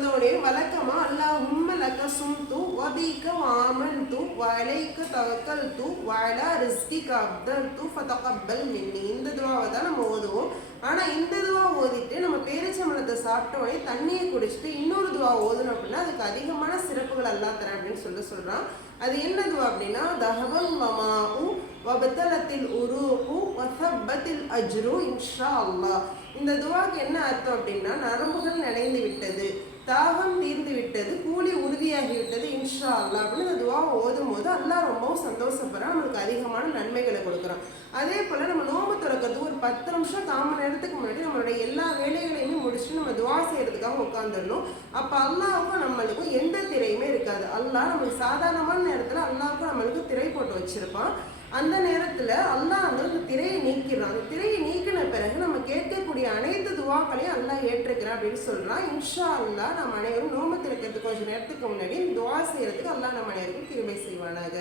வந்தோடனே வழக்கமா அல்லாஹும்ம லக சும்து வபிக வஆமன்து வஅலைக தவக்கல்து வஅலா ரிஸ்கிக அப்தல்து ஃபதகப்பல் மின்னி. இந்த துஆவை தான் நம்ம ஓதுவோம். ஆனா இந்த துஆ ஓதிட்டு நம்ம பேரிச்சம்பழத்தை சாப்பிட்ட உடனே தண்ணியை குடிச்சிட்டு இன்னொரு துஆ ஓதணும் அப்படின்னா அதுக்கு அதிகமான சிறப்புகள் அல்லாஹ் தரேன் அப்படின்னு சொல்றான். அது என்ன துஆ அப்படின்னா தஹபல் வமாஉ வபதலத்தில் உரூகு வஸப்பத்தில் அஜ்ரு இன்ஷா அல்லாஹ். இந்த துஆக்கு என்ன அர்த்தம் அப்படின்னா நரம்புகள் நிறைந்து விட்டது, தாகம் தீர்ந்து விட்டது, கூலி உறுதியாகி விட்டது இன்ஷா அல்லாஹ் அப்படின்னு இந்த துஆவை ஓதும் போது அல்லாஹ் ரொம்பவும் சந்தோஷப்படுறான், நம்மளுக்கு அதிகமான நன்மைகளை கொடுக்குறான். அதே போல நம்ம நோன்பு திறக்கிறதுக்கு ஒரு 10 நிமிஷம் 1/4 மணி நேரத்துக்கு முன்னாடி நம்மளுடைய எல்லா வேலைகளையுமே முடிச்சுட்டு நம்ம துஆ செய்யறதுக்காக உட்காந்துடணும். அப்ப அல்லாஹ்வுக்கும் நம்மளுக்கும் எந்த திரையுமே இருக்காது. அல்லாஹ் நம்மளுக்கு சாதாரணமான நேரத்துல அல்லாஹ்வுக்கும் நம்மளுக்கு திரை போட்டு வச்சிருப்பான். அந்த நேரத்துல அல்லாஹ் அந்த திரையை நீக்கிறான். அந்த திரையை நீக்கின பிறகு நம்ம கேட்கக்கூடிய அனைத்து துஆக்களையும் அல்லாஹ் ஏற்றுக்கிறான் அப்படின்னு சொல்றான். இன்ஷா அல்லாஹ் நம்ம அனைவரும் நோன்பு திறக்கிறதுக்கு கொஞ்சம் நேரத்துக்கு முன்னாடி துஆ செய்யறதுக்கு அல்லாஹ் நம்ம அனைவருக்கும் கிருபை செய்வானாக.